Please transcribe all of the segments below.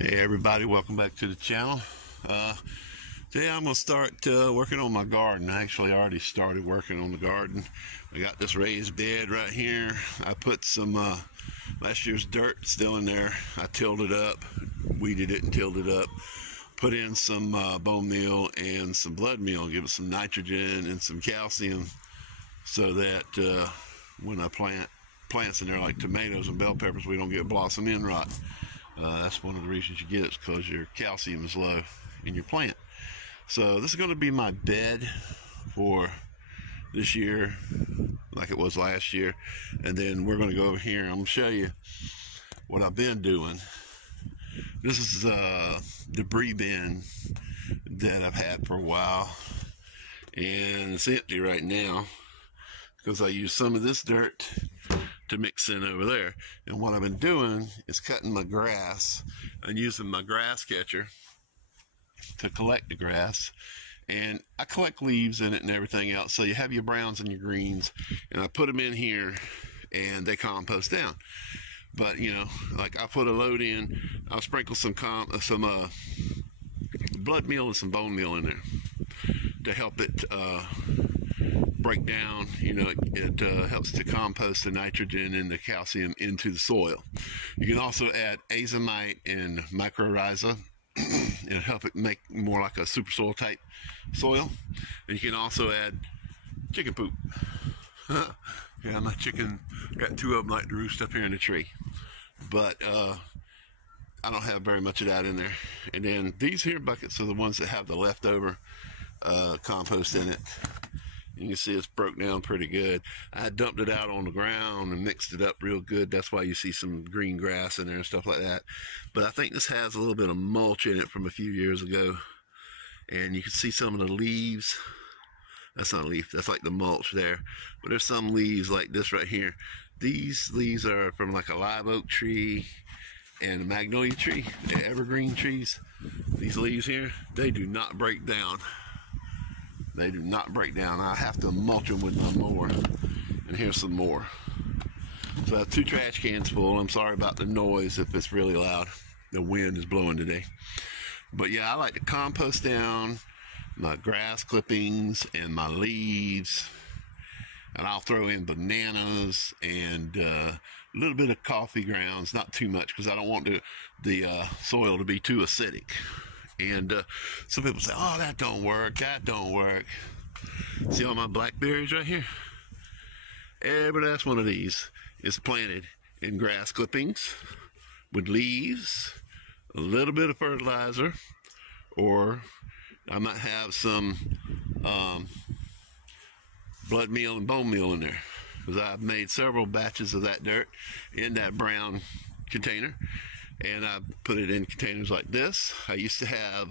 Hey everybody, welcome back to the channel. Today I'm going to start working on my garden. I actually already started working on the garden. I got this raised bed right here. I put some last year's dirt still in there. I tilled it up, weeded it and tilled it up. Put in some bone meal and some blood meal, give it some nitrogen and some calcium so that when I plant plants in there like tomatoes and bell peppers, we don't get blossom end rot. That's one of the reasons you get it, because your calcium is low in your plant. So this is going to be my bed for this year, like it was last year. And then we're going to go over here and I'm going to show you what I've been doing. This is a debris bin that I've had for a while, and it's empty right now because I used some of this dirt to mix in over there. And what I've been doing is cutting my grass and using my grass catcher to collect the grass. And I collect leaves in it and everything else. So you have your browns and your greens, and I put them in here and they compost down. But you know, like I put a load in, I'll sprinkle some blood meal and some bone meal in there to help it break down. You know, it helps to compost the nitrogen and the calcium into the soil. You can also add azomite and mycorrhizae and help it make more like a super soil type soil. And you can also add chicken poop. Yeah, my chicken, got two of them like to roost up here in the tree, but I don't have very much of that in there. And then these here buckets are the ones that have the leftover compost in it. You can see it's broke down pretty good. I dumped it out on the ground and mixed it up real good. That's why you see some green grass in there and stuff like that. But I think this has a little bit of mulch in it from a few years ago. And you can see some of the leaves. That's not a leaf, that's like the mulch there. But there's some leaves like this right here. These leaves are from like a live oak tree and a magnolia tree, the evergreen trees. These leaves here, they do not break down. They do not break down. I have to mulch them with my mower. And here's some more. So I have 2 trash cans full. I'm sorry about the noise if it's really loud. The wind is blowing today. But yeah, I like to compost down my grass clippings and my leaves, and I'll throw in bananas and a little bit of coffee grounds, not too much because I don't want the soil to be too acidic. And some people say, oh, that don't work, that don't work. See all my blackberries right here? Every last one of these is planted in grass clippings with leaves, a little bit of fertilizer, or I might have some blood meal and bone meal in there, because I've made several batches of that dirt in that brown container, and I put it in containers like this. I used to have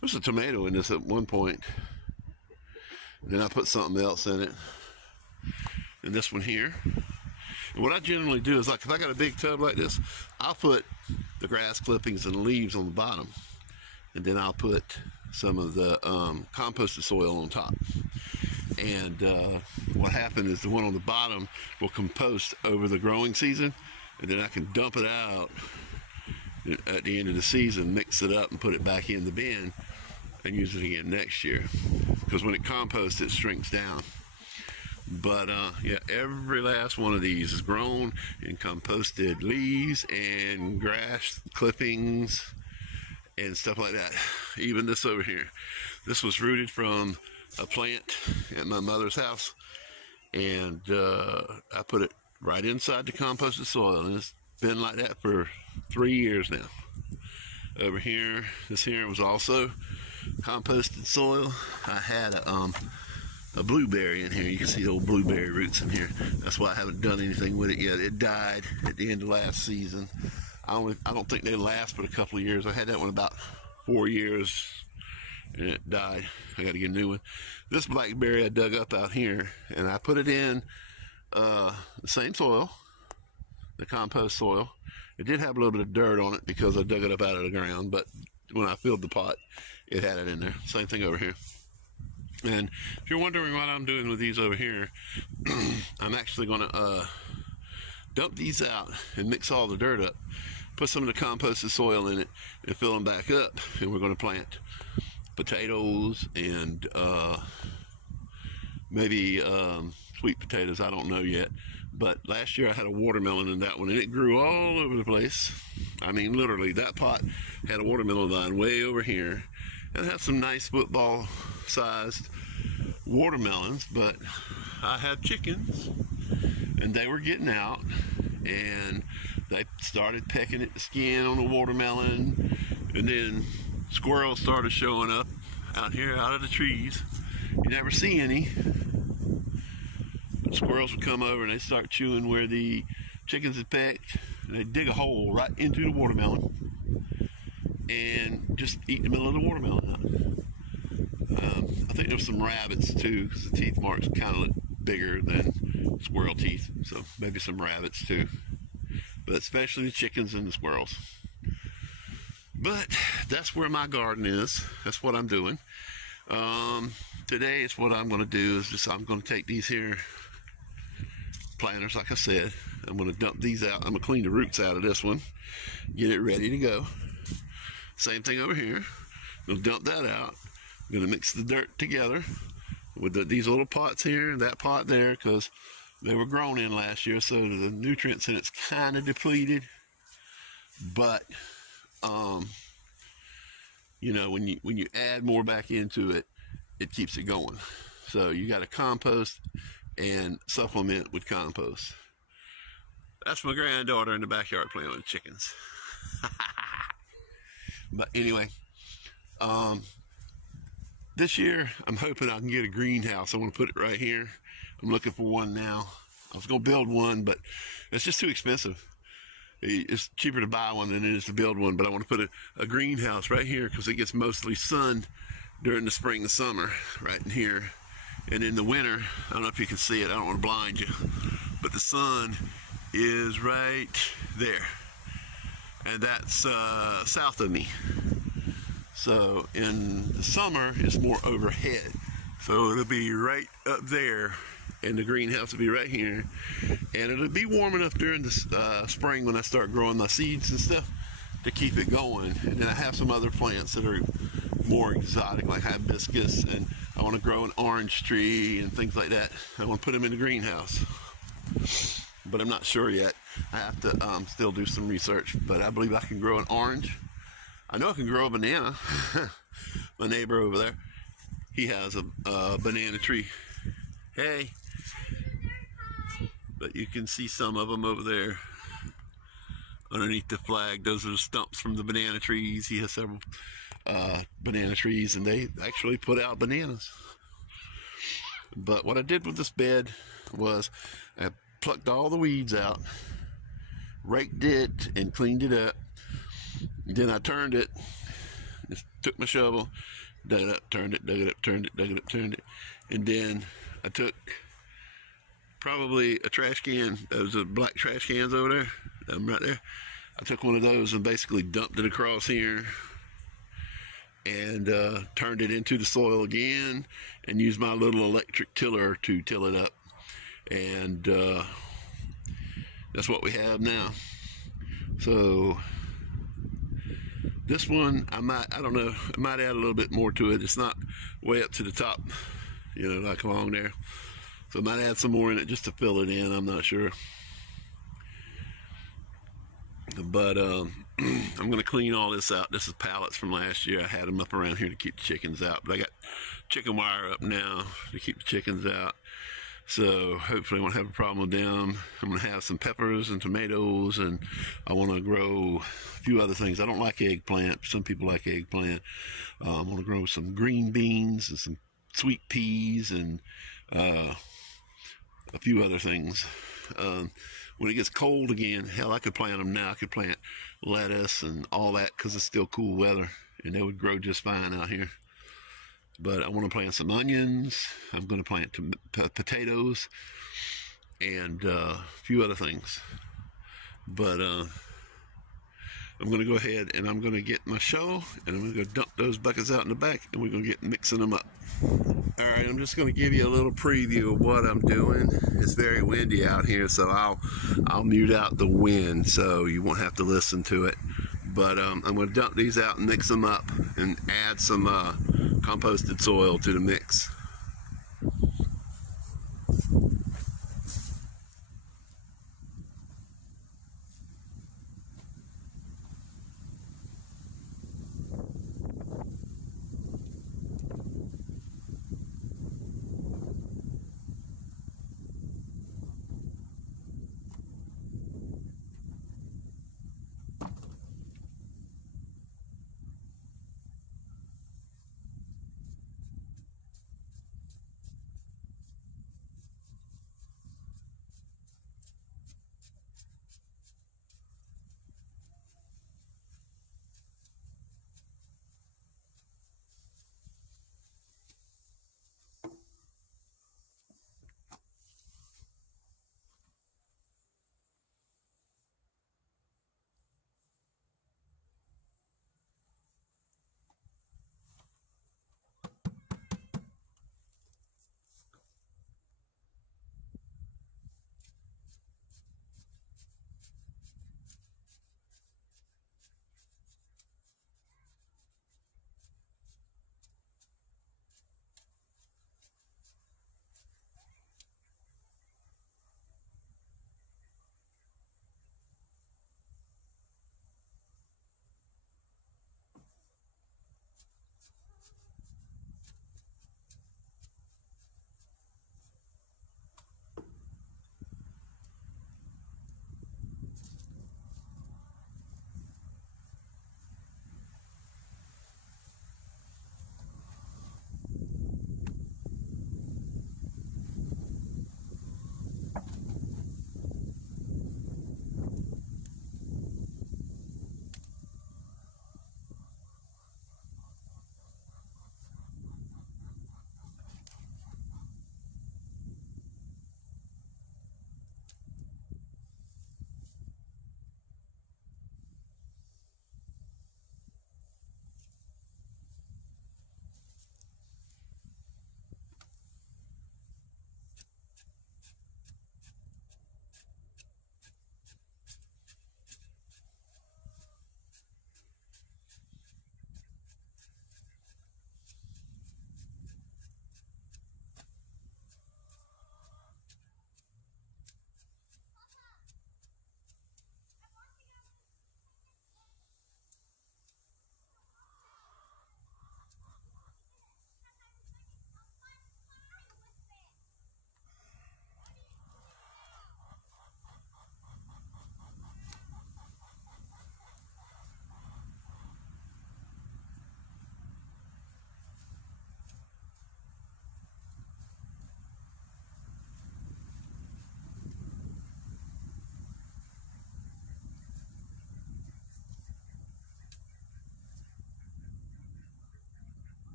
there's a tomato in this at one point, then I put something else in it, and this one here. And what I generally do is, like, if I got a big tub like this, I'll put the grass clippings and the leaves on the bottom, and then I'll put some of the composted soil on top. And what happened is the one on the bottom will compost over the growing season, and then I can dump it out at the end of the season, mix it up and put it back in the bin and use it again next year, because when it composts it shrinks down. But yeah, every last one of these is grown in composted leaves and grass clippings and stuff like that. Even this over here, this was rooted from a plant at my mother's house, and I put it right inside the composted soil, and it's been like that for 3 years now. Over here, this here was also composted soil. I had a blueberry in here. You can see the old blueberry roots in here. That's why I haven't done anything with it yet. It died at the end of last season. I don't think they last but a couple of years. I had that one about 4 years and it died. I got to get a new one. This blackberry I dug up out here, and I put it in the same soil, the compost soil. It did have a little bit of dirt on it because I dug it up out of the ground, but when I filled the pot, it had it in there. Same thing over here. And if you're wondering what I'm doing with these over here, I'm actually going to dump these out and mix all the dirt up put some of the composted soil in it and fill them back up, and we're going to plant potatoes and maybe sweet potatoes. I don't know yet, but last year I had a watermelon in that one, and it grew all over the place. I mean, literally, that pot had a watermelon vine way over here, and it had some nice football sized watermelons, but I had chickens and they were getting out, and they started pecking at the skin on the watermelon, and then squirrels started showing up out here out of the trees. You never see any, but squirrels would come over and they start chewing where the chickens had pecked, and they dig a hole right into the watermelon and just eat the middle of the watermelon out. I think there was some rabbits too, because the teeth marks kind of look bigger than squirrel teeth, so maybe some rabbits too, but especially the chickens and the squirrels. But that's where my garden is. That's what I'm doing. Today is what I'm going to do is just, I'm going to take these here planters, like I said, I'm going to dump these out. I'm going to clean the roots out of this one, get it ready to go. Same thing over here. We'll dump that out. I'm going to mix the dirt together with these little pots here and that pot there, because they were grown in last year, so the nutrients in it's kind of depleted. But you know, when you add more back into it, it keeps it going. So you got to compost and supplement with compost. That's my granddaughter in the backyard playing with the chickens. But anyway, this year I'm hoping I can get a greenhouse. I want to put it right here. I'm looking for one now. I was going to build one, but it's just too expensive. It's cheaper to buy one than it is to build one, but I want to put a greenhouse right here because it gets mostly sun during the spring and summer, right in here. And in the winter, I don't know if you can see it, I don't want to blind you, but the sun is right there. And that's south of me. So in the summer, it's more overhead. So it'll be right up there, and the greenhouse will be right here. And it'll be warm enough during the spring when I start growing my seeds and stuff to keep it going. And then I have some other plants that are more exotic, like hibiscus, and I want to grow an orange tree and things like that. I want to put them in the greenhouse, but I'm not sure yet. I have to still do some research, but I believe I can grow an orange. I know I can grow a banana. My neighbor over there, he has a banana tree. Hey. But you can see some of them over there underneath the flag. Those are the stumps from the banana trees. He has several banana trees, and they actually put out bananas. But what I did with this bed was I plucked all the weeds out, raked it and cleaned it up. Then I turned it, just took my shovel, dug it up, turned it, dug it up, turned it, dug it up, turned it. And then I took probably a trash can. Those are black trash cans over there, right there. I took one of those and basically dumped it across here and turned it into the soil again and used my little electric tiller to till it up. And that's what we have now. So this one, I don't know, I might add a little bit more to it. It's not way up to the top, you know, like along there. So I might add some more in it just to fill it in. I'm not sure. But I'm going to clean all this out. This is pallets from last year. I had them up around here to keep the chickens out. But I got chicken wire up now to keep the chickens out. So hopefully I won't have a problem with them. I'm going to have some peppers and tomatoes, and I want to grow a few other things. I don't like eggplant. Some people like eggplant. I want to grow some green beans and some sweet peas and a few other things. When it gets cold again, hell, I could plant them now. I could plant lettuce and all that because it's still cool weather, and they would grow just fine out here. But I want to plant some onions. I'm going to plant potatoes and a few other things. But I'm going to go ahead and I'm going to get my shovel, and I'm going to go dump those buckets out in the back, and we're going to get mixing them up. Alright, I'm just going to give you a little preview of what I'm doing. It's very windy out here, so I'll mute out the wind so you won't have to listen to it. But I'm going to dump these out and mix them up and add some composted soil to the mix.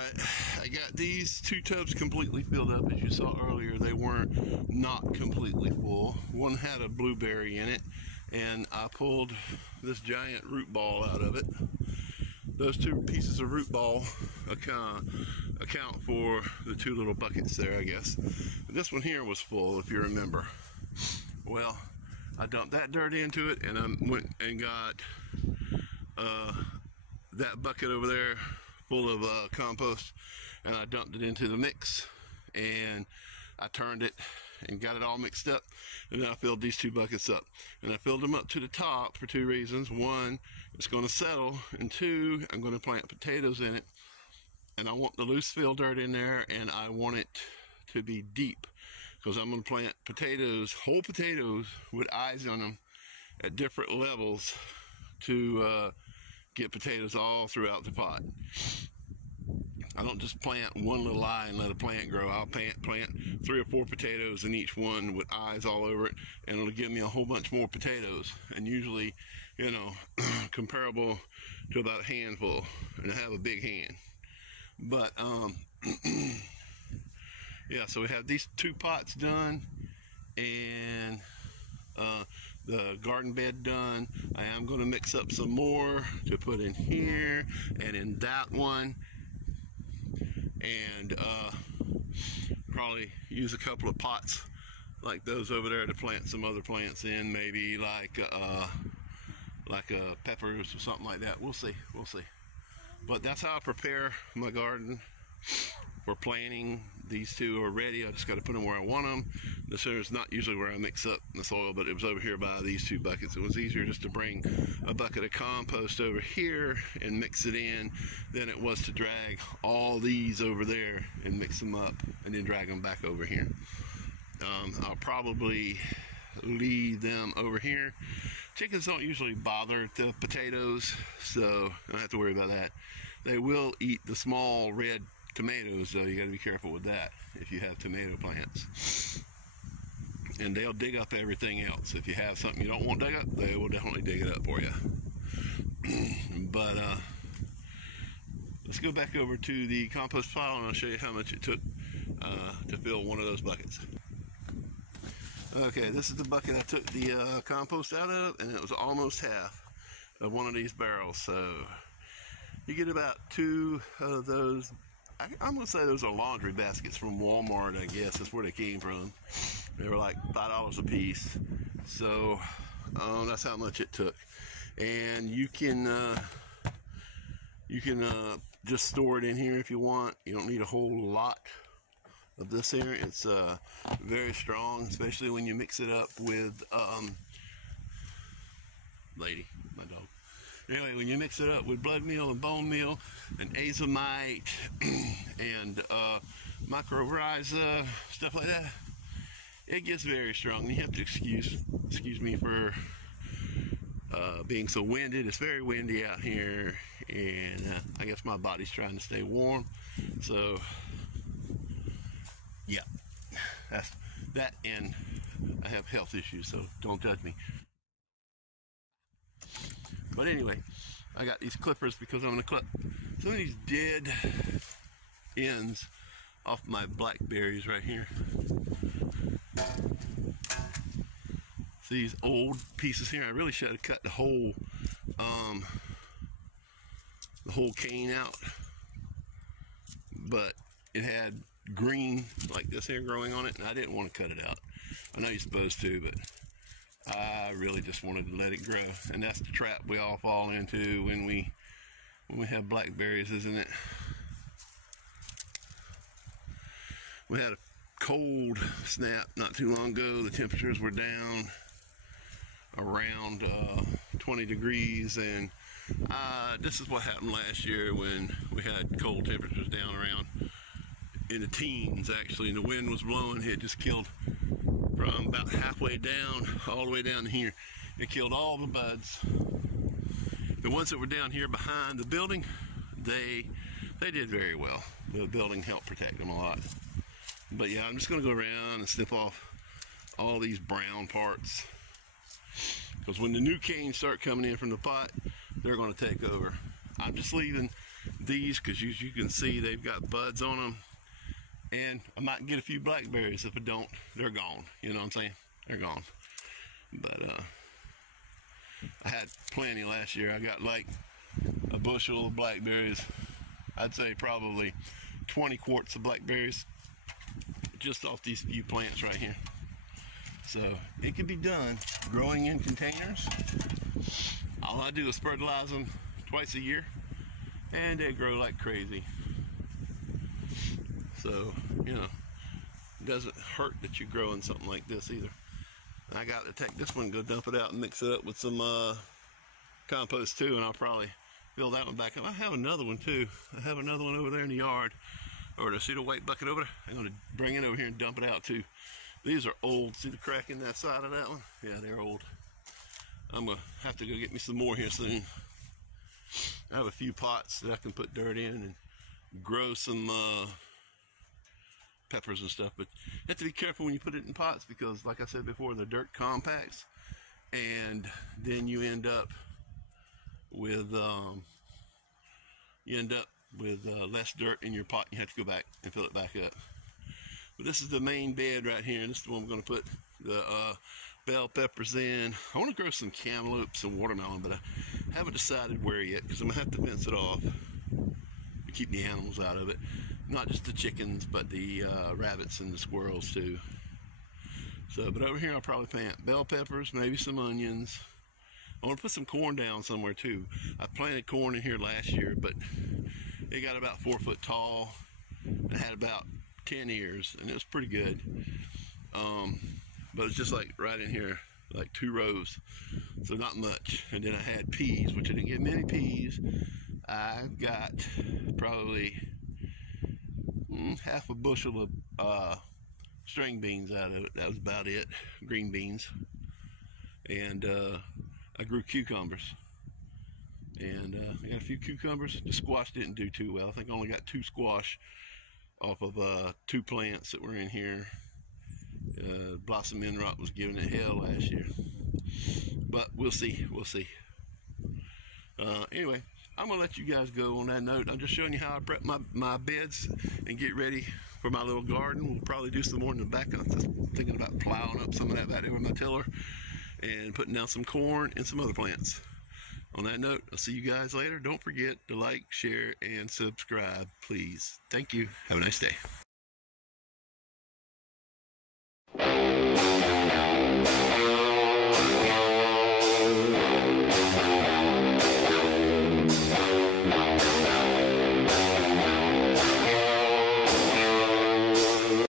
Alright, I got these 2 tubs completely filled up. As you saw earlier, they weren't not completely full. One had a blueberry in it, and I pulled this giant root ball out of it. Those 2 pieces of root ball account for the 2 little buckets there, I guess. This one here was full, if you remember. Well, I dumped that dirt into it, and I went and got that bucket over there full of compost, and I dumped it into the mix, and I turned it and got it all mixed up, and then I filled these 2 buckets up, and I filled them up to the top for 2 reasons. 1, it's going to settle, and 2, I'm going to plant potatoes in it, and I want the loose fill dirt in there, and I want it to be deep, because I'm going to plant potatoes, whole potatoes with eyes on them at different levels to get potatoes all throughout the pot. I don't just plant one little eye and let a plant grow. I'll plant 3 or 4 potatoes in each one with eyes all over it, and it'll give me a whole bunch more potatoes, and usually, you know, comparable to about a handful, and I have a big hand. But yeah, so we have these 2 pots done, and the garden bed done. I am going to mix up some more to put in here and in that one, and probably use a couple of pots like those over there to plant some other plants in, maybe like peppers or something like that. We'll see. But that's how I prepare my garden for planting. These 2 are ready. I just got to put them where I want them. This is not usually where I mix up the soil, but it was over here by these 2 buckets. It was easier just to bring a bucket of compost over here and mix it in than it was to drag all these over there and mix them up and then drag them back over here. I'll probably leave them over here. Chickens don't usually bother the potatoes, so I don't have to worry about that. They will eat the small red tomatoes, though. You got to be careful with that if you have tomato plants, and they'll dig up everything else. If you have something you don't want dug up, they will definitely dig it up for you. But let's go back over to the compost pile, and I'll show you how much it took to fill one of those buckets. Okay, this is the bucket I took the compost out of, and it was almost half of one of these barrels. So you get about 2 of those. I'm going to say those are laundry baskets from Walmart, I guess. That's where they came from. They were like $5 a piece. So that's how much it took. And you can just store it in here if you want. You don't need a whole lot of this here. It's very strong, especially when you mix it up with Lady, my dog. Anyway, when you mix it up with bloodmeal and bonemeal and azomite and Mycorrhizae, stuff like that, it gets very strong. You have to excuse me for being so winded. It's very windy out here, and I guess my body's trying to stay warm. So yeah, that's that, and I have health issues, so don't judge me. But anyway, I got these clippers because I'm going to clip some of these dead ends off my blackberries right here. These old pieces here, I really should have cut the whole cane out, but it had green like this here growing on it, and I didn't want to cut it out. I know you're supposed to, but I really just wanted to let it grow, and that's the trap we all fall into when we have blackberries, isn't it? We had a cold snap not too long ago. The temperatures were down around 20 degrees, and this is what happened last year when we had cold temperatures down around in the teens, actually, and the wind was blowing. It just killed from about halfway down all the way down here. It killed all the buds. The ones that were down here behind the building, they did very well. The building helped protect them a lot. But yeah, I'm just going to go around and snip off all these brown parts, because when the new canes start coming in from the pot, they're going to take over. I'm just leaving these because you can see they've got buds on them, and I might get a few blackberries. If I don't, they're gone. You know what I'm saying? They're gone. But I had plenty last year. I got like a bushel of blackberries. I'd say probably 20 quarts of blackberries just off these few plants right here. So it can be done growing in containers. All I do is fertilize them twice a year, and they grow like crazy. So, you know, it doesn't hurt that you're growing something like this either. I got to take this one and go dump it out and mix it up with some compost too, and I'll probably fill that one back up. I have another one too. I have another one over there in the yard, or see the white bucket over there? I'm going to bring it over here and dump it out too. These are old. See the crack in that side of that one? Yeah, they're old. I'm going to have to go get me some more here soon. I have a few pots that I can put dirt in and grow some peppers and stuff, but you have to be careful when you put it in pots because, like I said before, the dirt compacts, and then you end up with less dirt in your pot. You have to go back and fill it back up. But this is the main bed right here, and this is the one I'm going to put the bell peppers in. I want to grow some cantaloupes and watermelon, but I haven't decided where yet because I'm going to have to fence it off to keep the animals out of it. Not just the chickens, but the rabbits and the squirrels too. So, but over here I'll probably plant bell peppers, maybe some onions. I want to put some corn down somewhere too. I planted corn in here last year, but it got about 4 foot tall. It had about 10 ears, and it was pretty good. But it's just like right in here, like 2 rows, so not much. And then I had peas, which I didn't get many peas. I got probably half a bushel of string beans out of it. That was about it. Green beans. And I grew cucumbers. And I got a few cucumbers. The squash didn't do too well. I think I only got 2 squash off of 2 plants that were in here. Blossom End Rot was giving it hell last year. But we'll see. We'll see. Anyway, I'm going to let you guys go on that note. I'm just showing you how I prep my beds and get ready for my little garden. We'll probably do some more in the back. I'm just thinking about plowing up some of that back there with my tiller and putting down some corn and some other plants. On that note, I'll see you guys later. Don't forget to like, share, and subscribe, please. Thank you. Have a nice day.